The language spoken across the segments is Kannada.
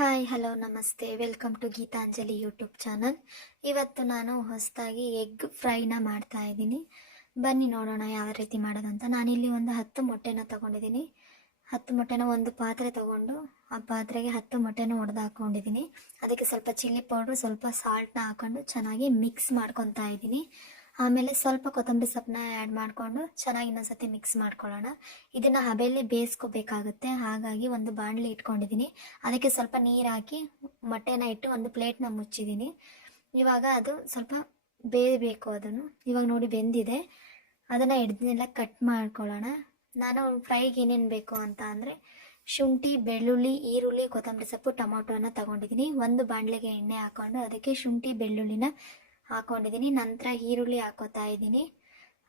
ಹಾಯ್ ಹಲೋ ನಮಸ್ತೆ welcome to Geetanjali YouTube channel. ಇವತ್ತು ನಾನು ಹೊಸದಾಗಿ ಎಗ್ ಫ್ರೈನ ಮಾಡ್ತಾ ಇದ್ದೀನಿ. ಬನ್ನಿ ನೋಡೋಣ ಯಾವ ರೀತಿ ಮಾಡೋದಂತ. ನಾನಿಲ್ಲಿ ಒಂದು 10 ಮೊಟ್ಟೆನ ತೊಗೊಂಡಿದ್ದೀನಿ. 10 ಮೊಟ್ಟೆನ ಒಂದು ಪಾತ್ರೆ ತೊಗೊಂಡು ಆ ಪಾತ್ರೆಗೆ 10 ಮೊಟ್ಟೆನ ಒಡೆದು ಹಾಕ್ಕೊಂಡಿದ್ದೀನಿ. ಅದಕ್ಕೆ ಸ್ವಲ್ಪ ಚಿಲ್ಲಿ ಪೌಡ್ರು, ಸ್ವಲ್ಪ ಸಾಲ್ಟ್ನ ಹಾಕ್ಕೊಂಡು ಚೆನ್ನಾಗಿ ಮಿಕ್ಸ್ ಮಾಡ್ಕೊತಾ ಇದ್ದೀನಿ. ಆಮೇಲೆ ಸ್ವಲ್ಪ ಕೊತ್ತಂಬರಿ ಸೊಪ್ಪನ್ನ ಆ್ಯಡ್ ಮಾಡಿಕೊಂಡು ಚೆನ್ನಾಗಿ ಇನ್ನೊಂದ್ಸತಿ ಮಿಕ್ಸ್ ಮಾಡ್ಕೊಳ್ಳೋಣ. ಇದನ್ನು ಹಬೆಯಲ್ಲಿ ಬೇಯಿಸ್ಕೋಬೇಕಾಗುತ್ತೆ. ಹಾಗಾಗಿ ಒಂದು ಬಾಣಲಿ ಇಟ್ಕೊಂಡಿದ್ದೀನಿ. ಅದಕ್ಕೆ ಸ್ವಲ್ಪ ನೀರು ಹಾಕಿ ಮೊಟ್ಟೆನ ಇಟ್ಟು ಒಂದು ಪ್ಲೇಟ್ನ ಮುಚ್ಚಿದ್ದೀನಿ. ಇವಾಗ ಅದು ಸ್ವಲ್ಪ ಬೇಯಬೇಕು. ಅದನ್ನು ಇವಾಗ ನೋಡಿ ಬೆಂದಿದೆ. ಅದನ್ನು ಹಿಡ್ದನ್ನೆಲ್ಲ ಕಟ್ ಮಾಡ್ಕೊಳ್ಳೋಣ. ನಾನು ಫ್ರೈಗೆ ಏನೇನು ಬೇಕು ಅಂತ ಅಂದರೆ ಶುಂಠಿ, ಬೆಳ್ಳುಳ್ಳಿ, ಈರುಳ್ಳಿ, ಕೊತ್ತಂಬರಿ ಸೊಪ್ಪು, ಟೊಮೊಟೊನ ತೊಗೊಂಡಿದ್ದೀನಿ. ಒಂದು ಬಾಣಲೆಗೆ ಎಣ್ಣೆ ಹಾಕ್ಕೊಂಡು ಅದಕ್ಕೆ ಶುಂಠಿ ಬೆಳ್ಳುಳ್ಳಿನ ಹಾಕ್ಕೊಂಡಿದ್ದೀನಿ. ನಂತರ ಈರುಳ್ಳಿ ಹಾಕೋತಾ ಇದ್ದೀನಿ.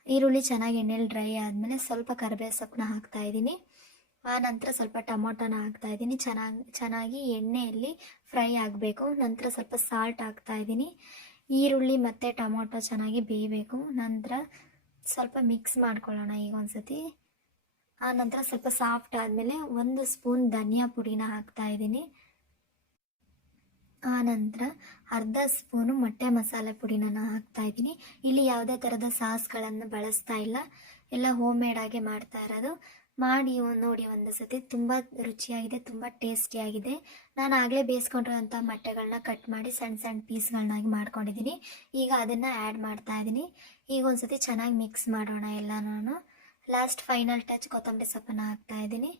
ಈರುಳ್ಳಿ ಚೆನ್ನಾಗಿ ಎಣ್ಣೆಲಿ ಡ್ರೈ ಆದಮೇಲೆ ಸ್ವಲ್ಪ ಕರಿಬೇವು ಸೊಪ್ಪನ್ನ ಹಾಕ್ತಾ ಇದ್ದೀನಿ. ಆ ನಂತರ ಸ್ವಲ್ಪ ಟೊಮೊಟೊನ ಹಾಕ್ತಾ ಇದ್ದೀನಿ. ಚೆನ್ನಾಗಿ ಎಣ್ಣೆಯಲ್ಲಿ ಫ್ರೈ ಆಗಬೇಕು. ನಂತರ ಸ್ವಲ್ಪ ಸಾಲ್ಟ್ ಹಾಕ್ತಾ ಇದ್ದೀನಿ. ಈರುಳ್ಳಿ ಮತ್ತು ಟೊಮೊಟೊ ಚೆನ್ನಾಗಿ ಬೇಯಬೇಕು. ನಂತರ ಸ್ವಲ್ಪ ಮಿಕ್ಸ್ ಮಾಡ್ಕೊಳ್ಳೋಣ ಈಗ ಒಂದ್ಸತಿ. ಆ ನಂತರ ಸ್ವಲ್ಪ ಸಾಫ್ಟ್ ಆದಮೇಲೆ 1 ಸ್ಪೂನ್ ಧನಿಯಾ ಪುಡಿನ ಹಾಕ್ತಾ ಇದ್ದೀನಿ. ಆ ನಂತರ ಅರ್ಧ ಸ್ಪೂನು ಮೊಟ್ಟೆ ಮಸಾಲೆ ಪುಡಿನ ಹಾಕ್ತಾ ಇದ್ದೀನಿ. ಇಲ್ಲಿ ಯಾವುದೇ ಥರದ ಸಾಸ್ಗಳನ್ನು ಬಳಸ್ತಾ ಇಲ್ಲ, ಎಲ್ಲ ಹೋಮ್ ಮೇಡಾಗೆ ಮಾಡ್ತಾ ಇರೋದು. ಮಾಡಿ ನೋಡಿ ಒಂದು ಸತಿ. ತುಂಬ ರುಚಿಯಾಗಿದೆ, ತುಂಬ ಟೇಸ್ಟಿಯಾಗಿದೆ. ನಾನು ಆಗಲೇ ಬೇಯಿಸ್ಕೊಂಡಿರೋಂಥ ಮೊಟ್ಟೆಗಳನ್ನ ಕಟ್ ಮಾಡಿ ಸಣ್ಣ ಸಣ್ಣ ಪೀಸ್ಗಳನ್ನಾಗಿ ಮಾಡ್ಕೊಂಡಿದ್ದೀನಿ. ಈಗ ಅದನ್ನು ಆ್ಯಡ್ ಮಾಡ್ತಾ ಇದ್ದೀನಿ. ಈಗ ಒಂದು ಸತಿ ಚೆನ್ನಾಗಿ ಮಿಕ್ಸ್ ಮಾಡೋಣ ಎಲ್ಲನೂ. ಲಾಸ್ಟ್ ಫೈನಲ್ ಟಚ್ ಕೊತ್ತಂಬರಿ ಸೊಪ್ಪನ್ನು ಹಾಕ್ತಾ ಇದ್ದೀನಿ.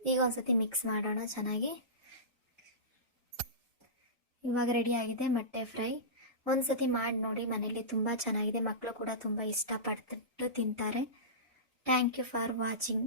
ಈಗ ಒಂದು ಸತಿ ಮಿಕ್ಸ್ ಮಾಡೋಣ ಚೆನ್ನಾಗಿ. ಇವಾಗ ರೆಡಿ ಆಗಿದೆ ಮೊಟ್ಟೆ ಫ್ರೈ. ಒಂದು ಸತಿ ಮಾಡಿ ನೋಡಿ ಮನೇಲಿ, ತುಂಬ ಚೆನ್ನಾಗಿದೆ. ಮಕ್ಕಳು ಕೂಡ ತುಂಬ ಇಷ್ಟಪಟ್ಟು ತಿಂತಾರೆ. Thank you for watching.